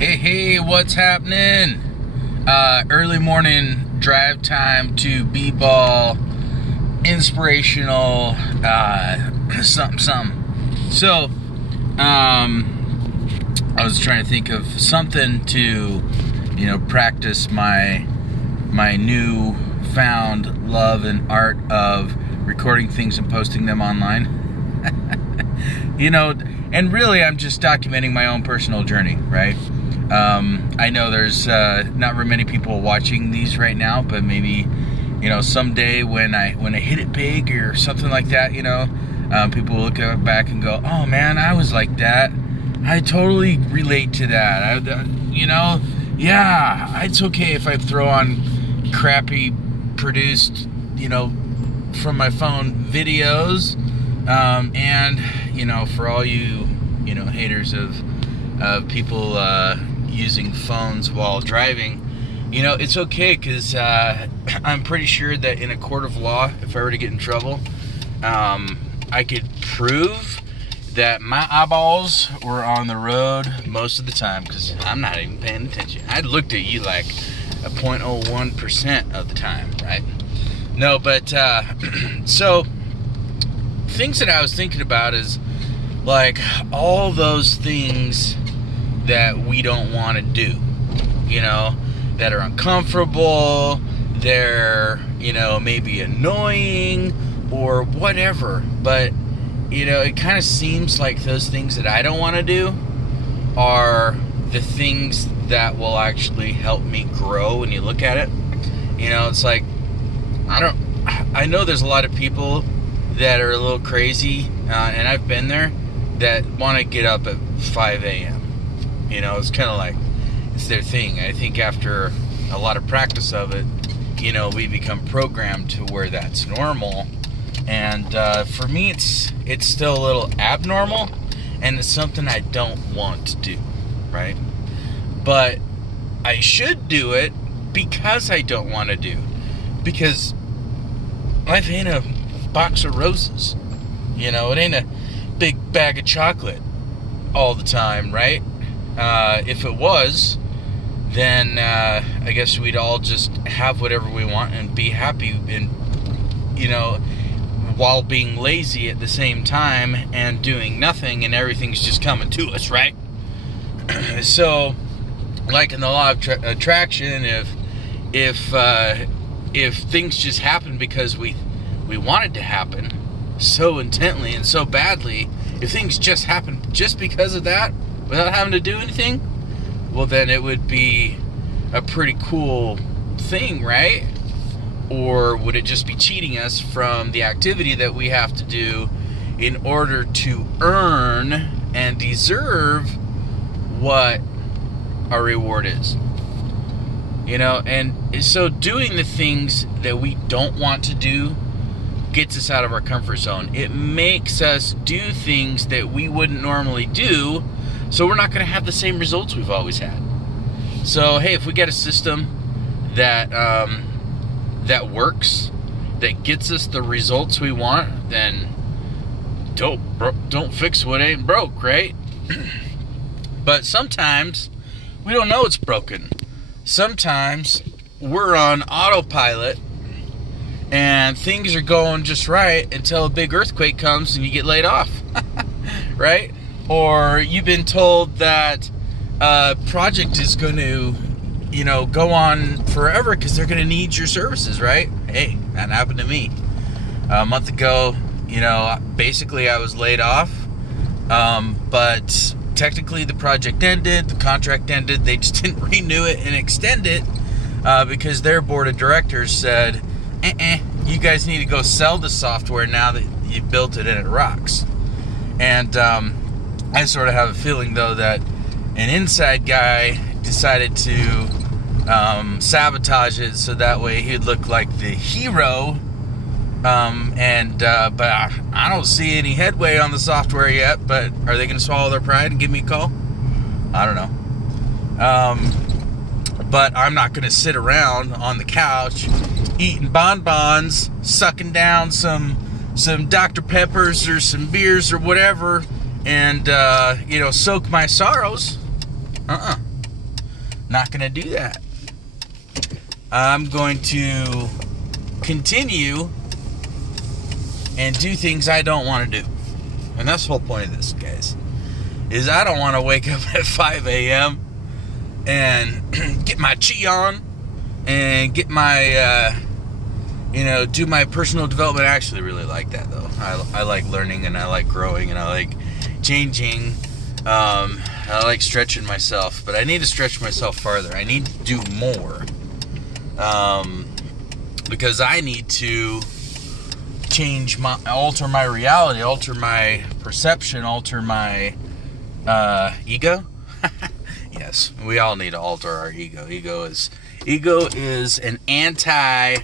Hey, what's happening? Early morning drive time to B-ball, inspirational, something. So, I was trying to think of something to, practice my new found love and art of recording things and posting them online. And really I'm just documenting my own personal journey, right? I know there's not very many people watching these right now, but maybe, someday when I hit it big or something like that, people will look back and go, oh man, I was like that. I totally relate to that. Yeah, it's okay if I throw on crappy produced, from my phone videos. And, for all you, haters of people using phones while driving, it's okay, because I'm pretty sure that in a court of law, if I were to get in trouble, I could prove that my eyeballs were on the road most of the time, because I'm not even paying attention. I looked at you like a 0.01% of the time, right? No, but so things that I was thinking about is like all those things that we don't want to do, that are uncomfortable, they're, maybe annoying or whatever, but, it kind of seems like those things that I don't want to do are the things that will actually help me grow when you look at it. It's like, I know there's a lot of people that are a little crazy, and I've been there, that want to get up at 5 a.m. It's kind of like, it's their thing. I think after a lot of practice of it, we become programmed to where that's normal. And for me, it's still a little abnormal, and it's something I don't want to do, right? But I should do it because I don't want to do. Because life ain't a box of roses. It ain't a big bag of chocolate all the time, right? If it was, then I guess we'd all just have whatever we want and be happy, and while being lazy at the same time and doing nothing, and everything's just coming to us, right? So, like in the law of attraction, if things just happen because we want it to happen so intently and so badly, if things just happen just because of that, without having to do anything, well, then it would be a pretty cool thing, right? Or would it just be cheating us from the activity that we have to do in order to earn and deserve what our reward is? And so doing the things that we don't want to do gets us out of our comfort zone. It makes us do things that we wouldn't normally do, so we're not going to have the same results we've always had. So, hey, if we get a system that that works, that gets us the results we want, then don't fix what ain't broke, right? But sometimes we don't know it's broken. Sometimes we're on autopilot and things are going just right until a big earthquake comes and you get laid off, right? Or you've been told that a project is going to, go on forever because they're going to need your services, right? Hey, that happened to me. A month ago, basically I was laid off, but technically the project ended, the contract ended, they just didn't renew it and extend it because their board of directors said, you guys need to go sell the software now that you've built it and it rocks. And I sort of have a feeling, though, that an inside guy decided to sabotage it so that way he'd look like the hero. But I don't see any headway on the software yet. But are they going to swallow their pride and give me a call? I don't know. But I'm not going to sit around on the couch eating bonbons, sucking down some Dr. Peppers or some beers or whatever, and soak my sorrows. Not going to do that. I'm going to continue and do things I don't want to do. And that's the whole point of this, guys. Is I don't want to wake up at 5 a.m. and get my chi on and get my, do my personal development. I actually really like that, though. I like learning, and I like growing, and I like changing. I like stretching myself, but I need to stretch myself farther. I need to do more. Because I need to alter my reality, alter my perception, alter my ego. Yes, we all need to alter our ego. Ego is an anti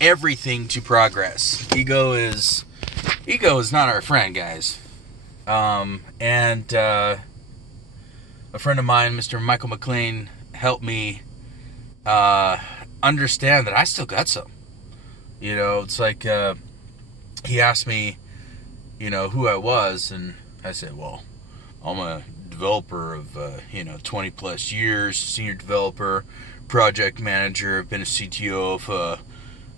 everything to progress. Ego is not our friend, guys. And a friend of mine, Mr. Michael McLean, helped me understand that I still got some. It's like he asked me, who I was, and I said, well, I'm a developer of 20 plus years, senior developer, project manager. I've been a CTO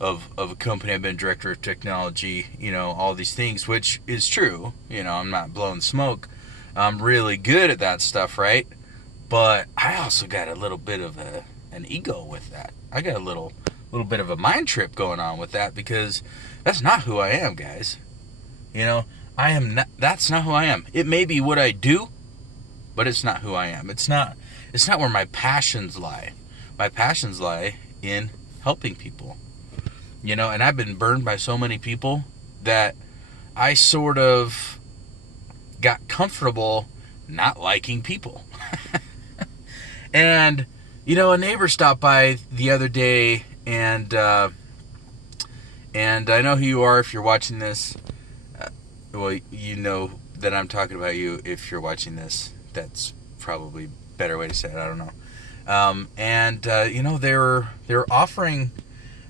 of a company. I've been director of technology, all these things, which is true. I'm not blowing smoke. I'm really good at that stuff, right? But I also got a little bit of an ego with that. I got a little bit of a mind trip going on with that, because that's not who I am, guys. That's not who I am. It may be what I do, but it's not who I am. It's not where my passions lie. My passions lie in helping people. And I've been burned by so many people that I sort of got comfortable not liking people. And, a neighbor stopped by the other day, and I know who you are if you're watching this. Well, you know that I'm talking about you if you're watching this. That's probably a better way to say it. I don't know. They were offering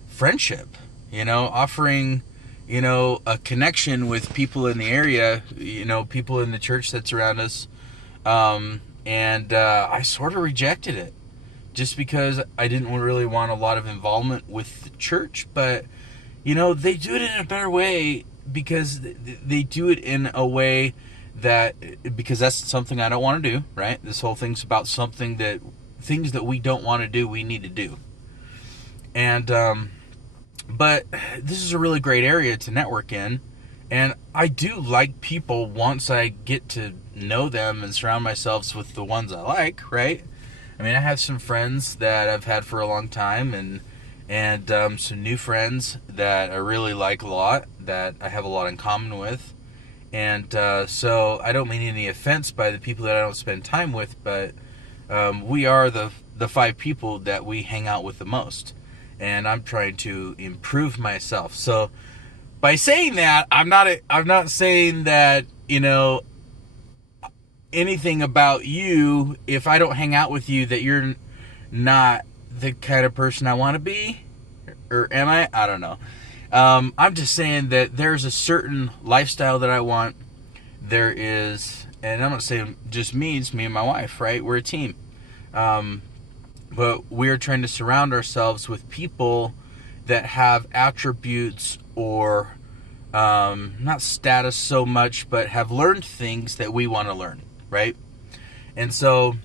friendship, offering, a connection with people in the area, people in the church that's around us. I sort of rejected it just because I didn't really want a lot of involvement with the church. But, they do it in a better way, because they do it in a way because that's something I don't want to do, right? This whole thing's about things that we don't want to do, we need to do. And, but this is a really great area to network in. And I do like people once I get to know them and surround myself with the ones I like, right? I mean, I have some friends that I've had for a long time, and some new friends that I really like a lot, that I have a lot in common with. And so I don't mean any offense by the people that I don't spend time with, but we are the 5 people that we hang out with the most. And I'm trying to improve myself. So by saying that, I'm not saying that, anything about you, if I don't hang out with you, that you're not the kind of person I want to be. Or am I? I don't know. I'm just saying that there's a certain lifestyle that I want. There is, and I'm not saying just me, it's me and my wife, right? We're a team. But we're trying to surround ourselves with people that have attributes or not status so much, but have learned things that we want to learn, right? And so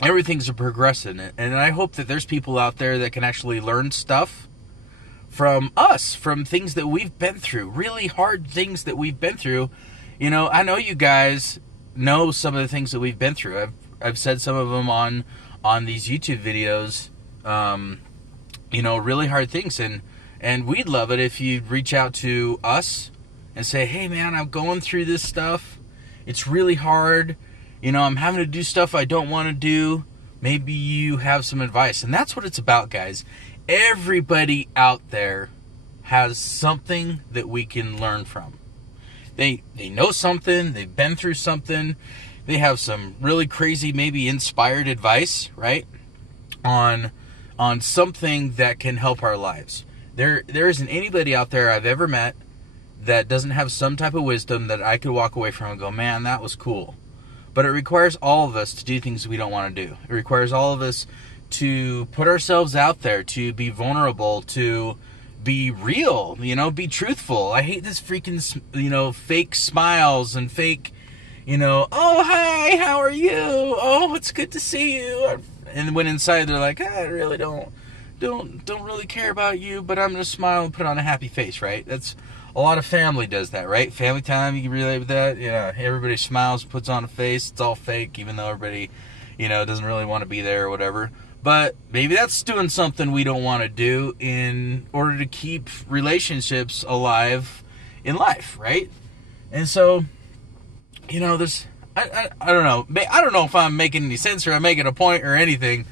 everything's a progression. And I hope that there's people out there that can actually learn stuff from us, from things that we've been through, really hard things that we've been through. I know you guys know some of the things that we've been through. I've said some of them on these YouTube videos, really hard things. And we'd love it if you'd reach out to us and say, hey man, I'm going through this stuff. It's really hard. I'm having to do stuff I don't want to do. Maybe you have some advice. And that's what it's about, guys. Everybody out there has something that we can learn from. They know something. They've been through something. They have some really crazy, maybe inspired advice, right? On something that can help our lives. There isn't anybody out there I've ever met that doesn't have some type of wisdom that I could walk away from and go, man, that was cool. But it requires all of us to do things we don't want to do. It requires all of us to put ourselves out there, to be vulnerable, to be real, be truthful. I hate this freaking, fake smiles and fake, oh, hi, how are you? Oh, it's good to see you. And when inside they're like, I really don't really care about you, but I'm going to smile and put on a happy face, right? That's a lot of family does that, right? Family time, you can relate with that. Yeah, everybody smiles, puts on a face. It's all fake, even though everybody, doesn't really want to be there or whatever. But maybe that's doing something we don't want to do in order to keep relationships alive in life, right? And so, there's, I don't know. I don't know if I'm making any sense or I'm making a point or anything.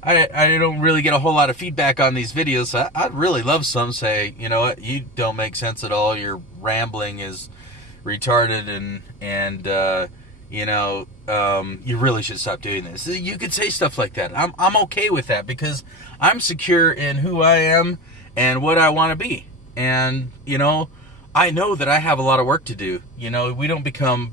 I don't really get a whole lot of feedback on these videos. I'd really love some say, you know what, you don't make sense at all. Your rambling is retarded and you really should stop doing this. You could say stuff like that. I'm okay with that because I'm secure in who I am and what I want to be. And, I know that I have a lot of work to do. We don't become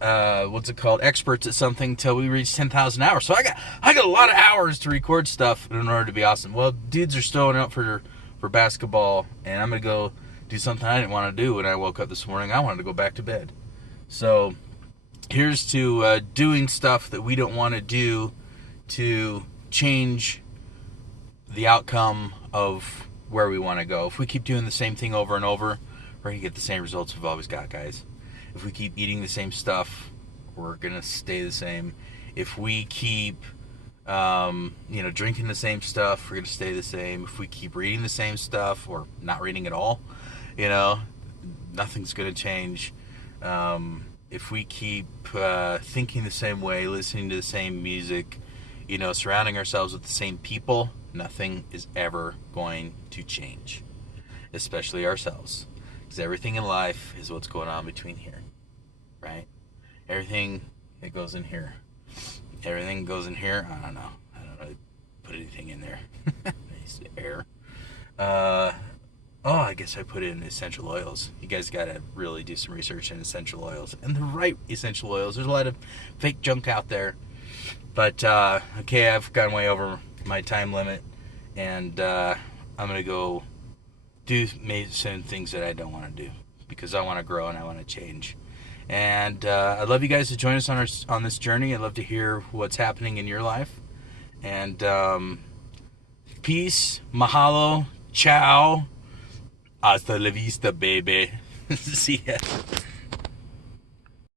experts at something till we reach 10,000 hours. So I got a lot of hours to record stuff in order to be awesome. Well, dudes are stowing up for basketball, and I'm gonna go do something I didn't want to do when I woke up this morning. I wanted to go back to bed. So here's to doing stuff that we don't want to do to change the outcome of where we want to go. If we keep doing the same thing over and over, we're gonna get the same results we've always got, guys. If we keep eating the same stuff, we're going to stay the same. If we keep, drinking the same stuff, we're going to stay the same. If we keep reading the same stuff or not reading at all, nothing's going to change. If we keep thinking the same way, listening to the same music, surrounding ourselves with the same people, nothing is ever going to change, especially ourselves. Because everything in life is what's going on between here, right? Everything that goes in here. Everything goes in here. I don't know. I don't really put anything in there. I used to air. I guess I put in essential oils. You guys got to really do some research in essential oils. And the right essential oils. There's a lot of fake junk out there. But, okay, I've gone way over my time limit. And I'm going to go do some things that I don't want to do because I want to grow and I want to change. And I'd love you guys to join us on this journey. I'd love to hear what's happening in your life. And peace, mahalo, ciao, hasta la vista, baby. See ya.